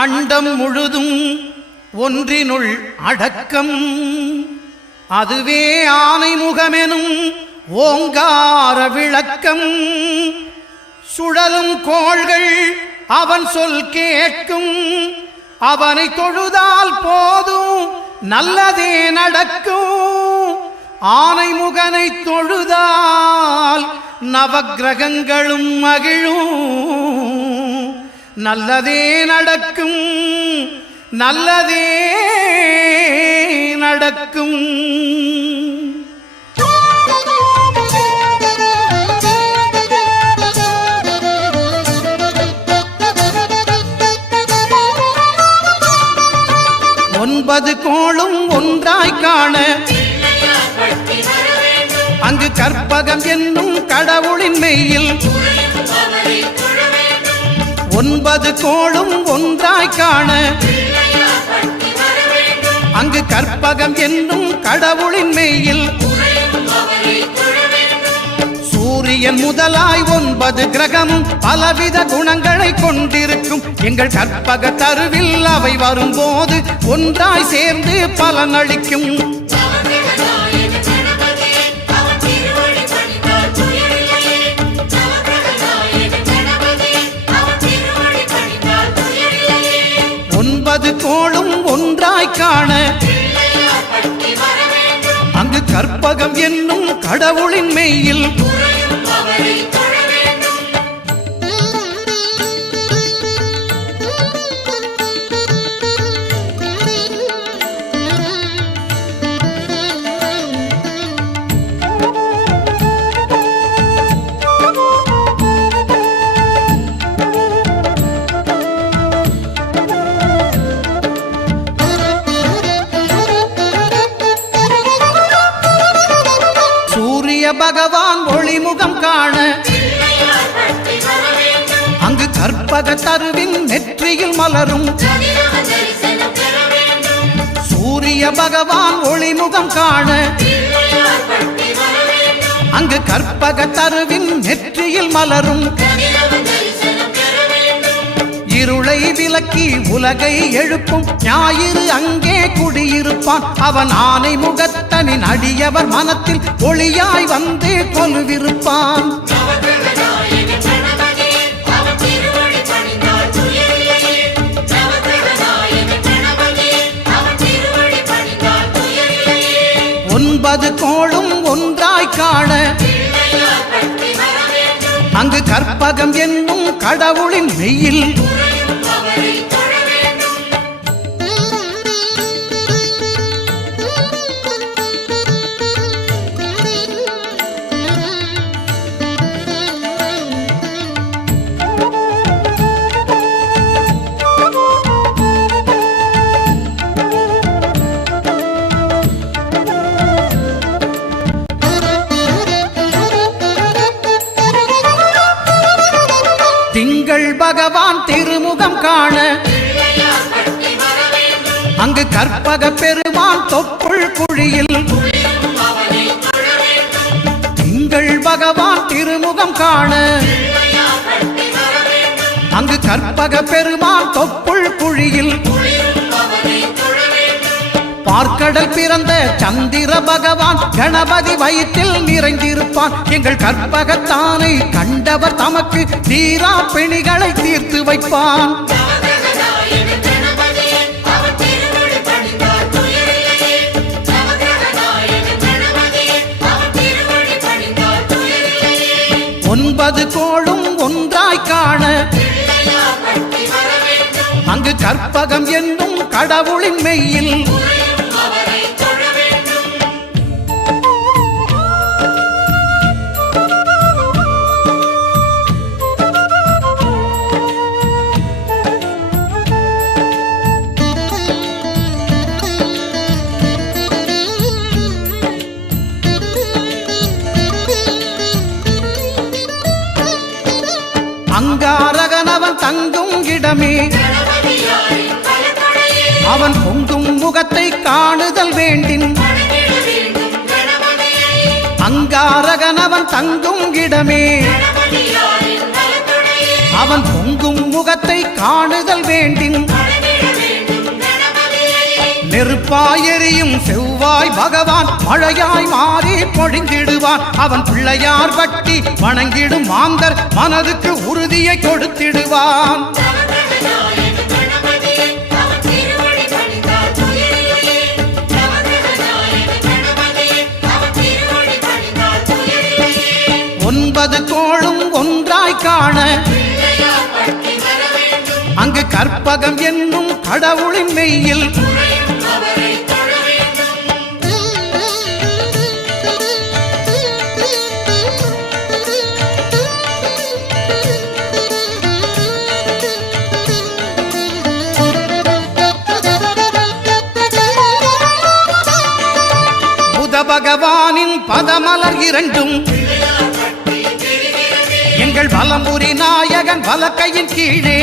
அண்டம் முழுதும் ஒன்றினுள் அடக்கம். அதுவே ஆனை முகமெனும் ஓங்கார விளக்கம். சுழலும் கோள்கள் அவன் சொல் கேட்கும். அவனை தொழுதால் போதும் நல்லதே நடக்கும். ஆனை முகனை தொழுதால் நவக்கிரகங்களும் மகிழும். நல்லதே நடக்கும், நல்லதே நடக்கும். ஒன்பது கோளும் ஒன்றாய் காண அங்கு கற்பகம் என்னும் கடவுளின் மெய்யில். ஒன்பது கோளும் ஒன்றாய் காண அங்கு கற்பகம் என்னும் கடவுளின் மெய்யில். சூரியன் முதலாய் 9 கிரகமும் பலவித குணங்களை கொண்டிருக்கும். எங்கள் கற்பக தருவில் அவை வரும்போது ஒன்றாய் சேர்ந்து பலனளிக்கும். ஒன்பது கோளும் ஒன்றாய் காண அங்கு கற்பகம் என்னும் கடவுளின் மெய்யில். பகவான் ஒளிமுகம் காண அங்கு கற்பக தருவின் நெற்றியில் மலரும். சூரிய பகவான் ஒளிமுகம் காண அங்கு கற்பக தருவின் நெற்றியில் மலரும். இருளை விலக்கி உலகை எழுப்பும் ஞாயிறு அங்கே குடியிருப்பான். அவன் ஆனை முகத்தனின் அடியவர் மனத்தில் ஒளியாய் வந்து கொலுவிருப்பான். ஒன்பது கோளும் ஒன்றாய் காண அங்கு கற்பகம் என்னும் கடவுளின் மெய்யில். திங்கள் பகவான் திருமுகம் காண அங்கு கற்பக பெருமான் தொப்புள் குழியில். திங்கள் பகவான் திருமுகம் காண அங்கு கற்பக பெருமான் தொப்புள் குழியில். பார்க்கடல் பிறந்த சந்திர பகவான் கணபதி வயிற்றில் நிறைந்திருப்பான். எங்கள் கற்பகத்தானை கண்டவர் தமக்கு தீரா பிணிகளை தீர்த்து வைப்பான். ஒன்பது கோளும் ஒன்றாய் காண அங்கு கற்பகம் என்னும் கடவுளின் மெய்யில். அங்காரகனவன் தங்கும் இடமே அவன் பொங்கும் முகத்தை காணுதல் வேண்டின். அங்காரகனவன் தங்கும் இடமே அவன் பொங்கும் முகத்தை காணுதல் வேண்டின். நெருப்பாயெறியும் செவ்வாய் பகவான் மழையாய் மாறி பொழிந்திடுவான். அவன் பிள்ளையார் பட்டி வணங்கிடும் மாந்தர் மனதுக்கு உறுதியை கொடுத்திடுவான். ஒன்பது கோளும் ஒன்றாய் காண அங்கு கற்பகம் என்னும் கடவுளின் மெய்யில் புத பகவானின் பதமலர் இரண்டும் எங்கள் வலம்புரி நாயகன் வலக்கையின் கீழே.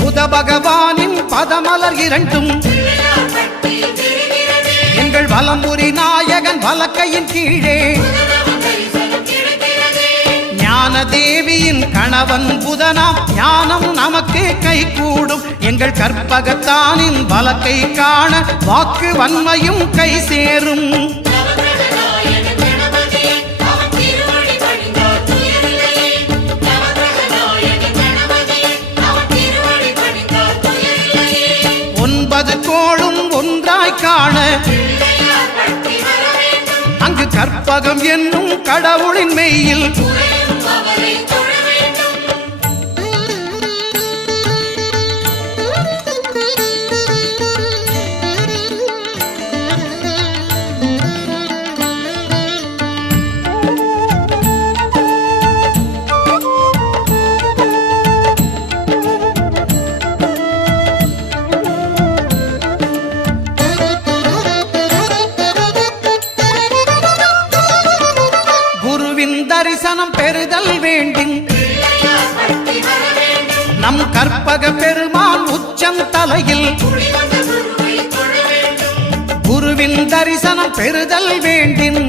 புத பகவானின் பதமலர் இரண்டும் எங்கள் வலம்புரி நாயகன் வலக்கையின் கீழே. ஞான தேவியின் கணவன் புதனாம் ஞானம் நமக்கு கை கூடும். எங்கள் கற்பகத்தானின் வலக்கை காண வாக்கு வன்மையும் கை சேரும். ஒன்பது கோளும் ஒன்றாய் காண அங்கு கற்பகம் என்னும் கடவுளின் மெய்யில் தரிசனம் பெறுதல் வேண்டும். நம் கற்பக பெருமான் உச்சம் தலையில் குருவின் தரிசனம் பெறுதல் வேண்டும்.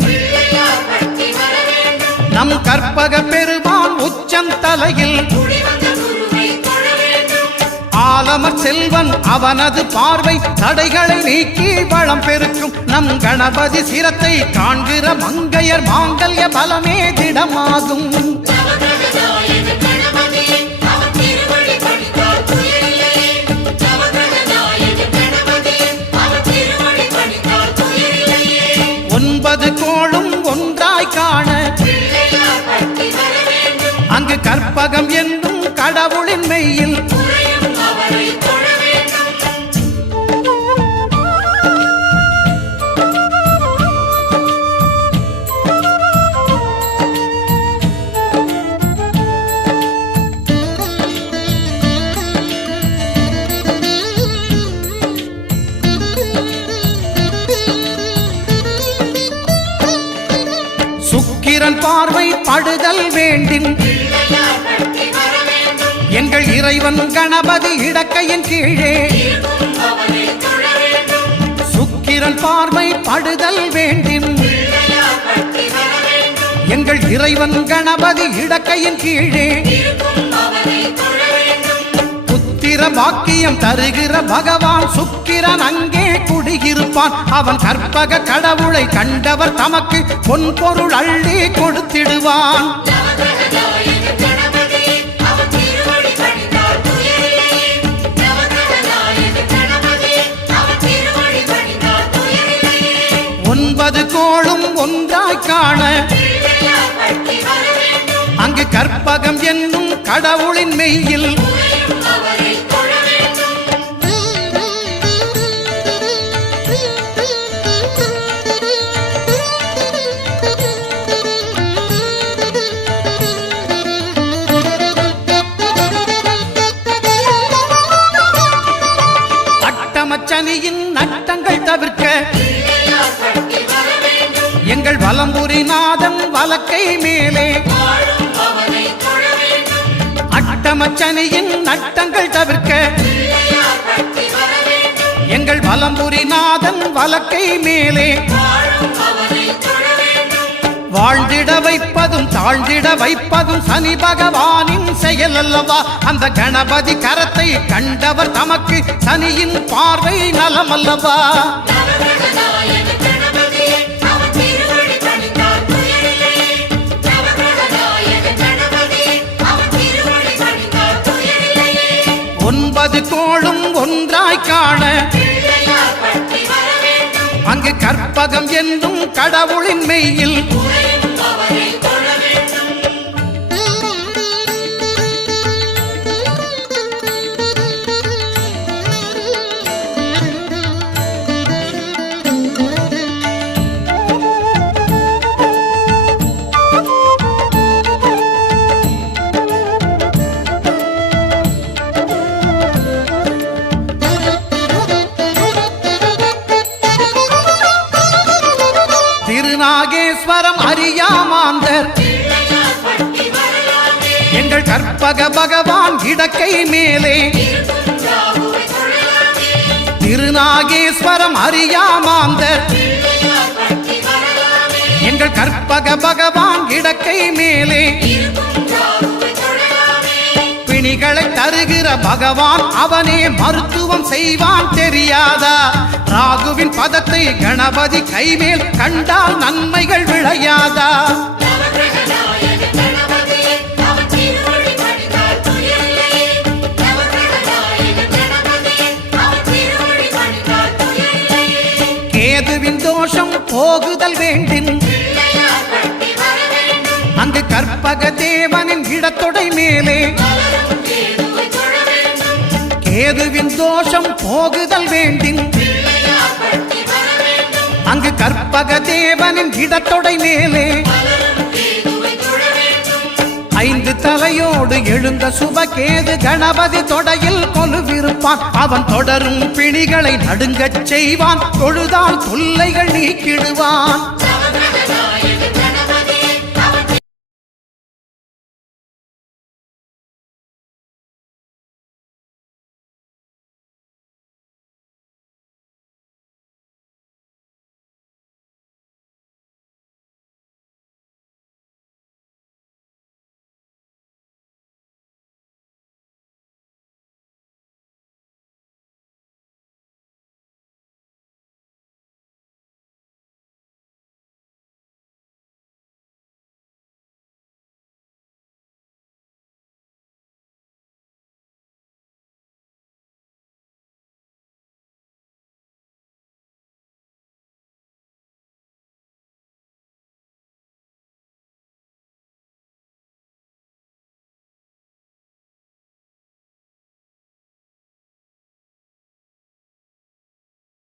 நம் கற்பக பெருமான் உச்சம் தலையில் ஆலமர் செல்வன் அவனது பார்வை தடைகளை நீக்கி வளம் பெருக்கும். நம் கணபதி சிரத்தை காண்கிற மங்கையர் மாங்கல்ய பலமே திடமாகும். ஒன்பது கோளும் ஒன்றாய் காண அங்கு கற்பகம் என்னும் கடவுளின் மெய்யில் சுக்கிரன் பார்வை படுதல் வேண்டும். எங்கள் இறைவன் கணபதி இடக்கையின் கீழே சுக்கிரன் பார்வை படுதல் வேண்டும். எங்கள் இறைவன் கணபதி இடக்கையின் கீழே புத்திர பாக்கியம் தருகிற பகவான் சுக்கிரன் அங்கே குடியிருப்பான். அவன் கற்பக கடவுளை கண்டவர் தமக்கு பொன் பொருள் அள்ளி கொடுத்திடுவான். ஒன்பது கோளும் ஒன்றாய் காண அங்கு கற்பகம் என்னும் கடவுளின் மெய்யில் அட்டமச்சனியின் நட்டங்கள் தவிர்க்க எங்கள் வலம்புரி நாதம் வலக்கை மேலே அட்டமச்சனியின் நட்டங்கள் தவிர்க்க எங்கள் வலம்புரி நாதன் வலக்கை மேலே வாழ்ந்திட வைப்பதும் தாழ்ந்திட வைப்பதும் சனி பகவானின் செயல் அல்லவா? அந்த கணபதி கரத்தை கண்டவர் தமக்கு சனியின் பார்வை நலமல்லவா? ஒன்பது கோளும் ஒன்றாய் காண அங்கு கற்பகம் என்னும் கடவுளின் மெய்யில் திருநாகேஸ்வரம் அறியாமாந்தர் எங்கள் கற்பக பகவான் இடக்கை மேலே திருநாகேஸ்வரம் அறியாமாந்தர் எங்கள் கற்பக பகவான் இடக்கை மேலே பிணிகளை தருகிற பகவான் அவனே மருத்துவம் செய்வான் தெரியாதா? ராகுவின் பதத்தை கணபதி கைமேல் கண்டால் நன்மைகள் விளையாதா? கேதுவின் தோஷம் போகுதல் வேண்டின் அங்கு கற்பக தேவனின் இடத்தொடை மேலே கேதுவின் தோஷம் போகுதல் வேண்டின் அங்கு கற்பக தேவனின் இடத்தொடை மேலே ஐந்து தலையோடு எழுந்த சுபகேது கணபதி தொடையில் கொலுவிருப்பான். அவன் தொடரும் பிணிகளை நடுங்கச் செய்வான். தொழுதால் தொல்லைகள் நீக்கிடுவான்.